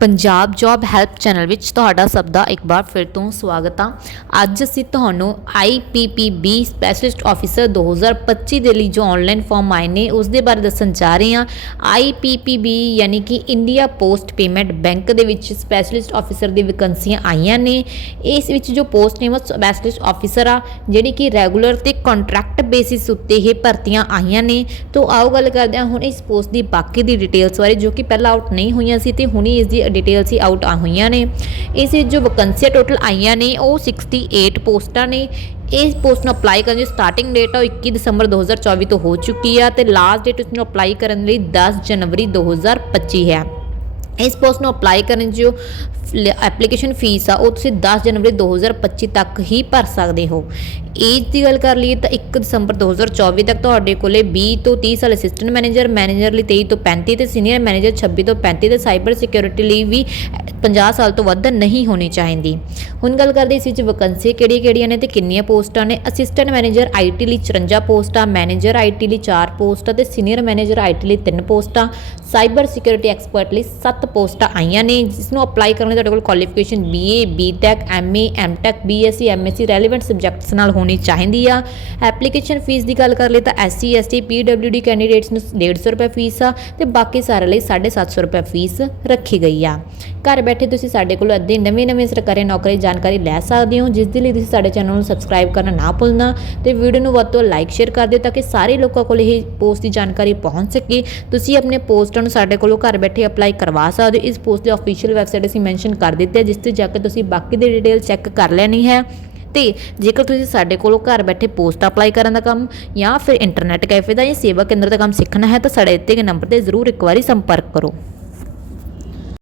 Punjab job help channel ਵਿੱਚ ਤੁਹਾਡਾ ਸਭ ਦਾ ਇੱਕ ਵਾਰ ਫਿਰ ਤੋਂ ਸਵਾਗਤ। ਆ ਅੱਜ ਅਸੀਂ ਤੁਹਾਨੂੰ IPPB ਸਪੈਸ਼ਲਿਸਟ ਆਫੀਸਰ 2025 ਦੇ ਲਈ ਜੋ ਆਨਲਾਈਨ ਫਾਰਮ ਆਏ ਨੇ ਉਸ ਦੇ ਬਾਰੇ ਦੱਸਣ ਜਾ ਰਹੇ ਹਾਂ। IPPB ਯਾਨੀ ਕਿ ਇੰਡੀਆ ਪੋਸਟ ਪੇਮੈਂਟ ਬੈਂਕ ਦੇ ਵਿੱਚ ਸਪੈਸ਼ਲਿਸਟ ਆਫੀਸਰ ਦੀ ਵੈਕੰਸੀਆਂ ਆਈਆਂ ਨੇ। ਇਸ ਵਿੱਚ ਜੋ ਪੋਸਟ ਨੇ, ਉਹ ਸਪੈਸ਼ਲਿਸਟ ਆਫੀਸਰ ਆ, ਜਿਹੜੀ ਕਿ ਰੈਗੂਲਰ ਤੇ ਕੰਟਰੈਕਟ ਬੇਸਿਸ ਉੱਤੇ ਇਹ ਭਰਤੀਆਂ ਆਈਆਂ ਨੇ। ਤੋਂ ਆਓ ਗੱਲ ਕਰਦੇ ਹਾਂ ਹੁਣ ਇਸ ਪੋਸਟ ਦੀ ਬਾਕੀ ਦੀ ਡਿਟੇਲਸ ਬਾਰੇ, ਜੋ ਕਿ ਪਹਿਲਾਂ ਆਊਟ ਨਹੀਂ ਹੋਈਆਂ ਸੀ ਤੇ ਹੁਣੀ ਇਸ ਦੀ ਡਿਟੇਲਸ ਹੀ ਆਊਟ ਆ ਹੋਈਆਂ ਨੇ। ਇਸ ਵਿੱਚ ਜੋ ਵੈਕੰਸੀਆਂ ਟੋਟਲ ਆਈਆਂ ਨੇ, ਉਹ 68 ਪੋਸਟਾਂ ਨੇ। ਇਸ ਪੋਸਟ ਨੂੰ ਅਪਲਾਈ ਕਰਨ ਦੀ ਸਟਾਰਟਿੰਗ ਡੇਟ ਆ ਉਹ 21 ਦਸੰਬਰ 2024 ਤੋਂ ਹੋ ਚੁੱਕੀ ਆ ਤੇ ਲਾਸਟ ਡੇਟ ਉਸ ਨੂੰ ਅਪਲਾਈ ਕਰਨ ਲਈ 10 ਜਨਵਰੀ 2025 ਹੈ। ਇਸ ਪੋਸਟ ਨੂੰ ਅਪਲਾਈ ਕਰਨ ਦੀ ਜੋ ਐਪਲੀਕੇਸ਼ਨ ਫੀਸ ਆ, ਉਹ ਤੁਸੀਂ 10 ਜਨਵਰੀ 2025 ਤੱਕ ਹੀ ਭਰ ਸਕਦੇ ਹੋ। ਏਜ ਦੀ ਗੱਲ ਕਰ ਲਈਏ ਤਾਂ 1 ਦਸੰਬਰ 2024 ਤੱਕ ਤੁਹਾਡੇ ਕੋਲੇ 20 ਤੋਂ 30 ਸਾਲ ਅਸਿਸਟੈਂਟ ਮੈਨੇਜਰ ਮੈਨੇਜਰ ਲਈ 23 ਤੋਂ 35 ਤੇ ਸੀਨੀਅਰ ਮੈਨੇਜਰ 26 ਤੋਂ 35 ਤੇ ਸਾਈਬਰ ਸਿਕਿਉਰਿਟੀ ਲਈ ਵੀ 50 ਸਾਲ ਤੋਂ ਵੱਧ ਨਹੀਂ ਹੋਣੀ ਚਾਹੀਦੀ। ਹੁਣ ਗੱਲ ਕਰਦੇ ਇਸ ਵਿੱਚ ਵੈਕੈਂਸੀ ਕਿਹੜੀਆਂ ਕਿਹੜੀਆਂ ਨੇ ਤੇ ਕਿੰਨੀਆਂ ਪੋਸਟਾਂ ਨੇ। ਅਸਿਸਟੈਂਟ ਮੈਨੇਜਰ ਆਈਟੀ ਲਈ 54 ਪੋਸਟਾਂ ਮੈਨੇਜਰ ਆਈਟੀ ਲਈ 4 ਪੋਸਟਾਂ ਤੇ ਸੀਨੀਅਰ ਮੈਨੇਜਰ ਆਈਟੀ ਲਈ 3 ਪੋਸਟਾਂ ਸਾਈਬਰ ਸਿਕਿਉਰਿਟੀ ਐਕਸਪਰਟ ਲਈ 7 ਪੋਸਟਾਂ ਆਈਆਂ ਨੇ ਜਿਸ ਨੂੰ ਅਪਲਾਈ ਕਰਨ ਲਈ ਤੁਹਾਡੇ ਕੋਲ qualification BA BTech MA MTech BSc MSc relevant subjects ਨਾਲ ਹੋਣੀ ਚਾਹੀਦੀ ਆ। ਐਪਲੀਕੇਸ਼ਨ ਫੀਸ ਦੀ ਗੱਲ ਕਰ ਲਈ ਤਾਂ SC ST PWD ਕੈਂਡੀਡੇਟਸ ਨੂੰ 150 ਰੁਪਏ ਫੀਸ ਆ ਤੇ ਬਾਕੀ ਸਾਰੇ ਲਈ 750 ਰੁਪਏ ਫੀਸ ਰੱਖੀ ਗਈ ਆ। ਘਰ ਬੈਠੇ ਤੁਸੀਂ ਸਾਡੇ ਕੋਲ ਅੱਧੇ ਨਵੇਂ-ਨਵੇਂ ਸਰਕਾਰੀ ਨੌਕਰੀ ਦੀ ਜਾਣਕਾਰੀ ਲੈ ਸਕਦੇ ਹੋ, ਜਿਸ ਦੇ ਲਈ ਤੁਸੀਂ ਸਾਡੇ ਚੈਨਲ ਨੂੰ ਸਬਸਕ੍ਰਾਈਬ ਕਰਨਾ ਨਾ ਭੁੱਲਣਾ ਤੇ ਵੀਡੀਓ ਨੂੰ ਵੱਧ ਤੋਂ ਲਾਈਕ ਸ਼ੇਅਰ ਕਰ ਦਿਓ ਤਾਂ ਕਿ ਸਾਰੇ ਲੋਕਾਂ ਕੋਲ ਇਹ ਪੋਸਟ ਦੀ ਜਾਣਕਾਰੀ ਪਹੁੰਚ ਸਕੇ। ਤੁਸੀਂ ਆਪਣੇ ਪੋਸਟਾਂ ਨੂੰ ਸਾਡੇ ਕੋਲੋਂ ਘਰ ਬੈਠੇ ਅਪਲਾਈ ਕਰਵਾ ਸਕਦੇ ਹੋ। ਇਸ ਪੋਸਟ ਦੀ ਅਫੀਸ਼ੀਅਲ ਵੈਬਸਾਈਟ ਅਸੀਂ ਮੈਂਸ਼ਨ ਕਰ ਦਿੱਤੀ ਹੈ, ਜਿਸ ਤੇ ਜਾ ਕੇ ਤੁਸੀਂ ਬਾਕੀ ਦੀ ਡਿਟੇਲ ਚੈੱਕ ਕਰ ਲੈਣੀ ਹੈ। ਤੇ ਜੇਕਰ ਤੁਸੀਂ ਸਾਡੇ ਕੋਲੋਂ ਘਰ ਬੈਠੇ ਪੋਸਟ ਅਪਲਾਈ ਕਰਨ ਦਾ ਕੰਮ ਜਾਂ ਫਿਰ ਇੰਟਰਨੈਟ ਕੈਫੇ ਦਾ ਜਾਂ ਸੇਵਾ ਕੇਂਦਰ ਦਾ ਕੰਮ ਸਿੱਖਣਾ ਹੈ ਤਾਂ ਸਾਡੇ ਦਿੱਤੇ ਗਏ ਨੰਬਰ ਤੇ ਜ਼ਰੂਰ ਇੱਕ ਵਾਰੀ ਸੰਪਰਕ ਕਰੋ।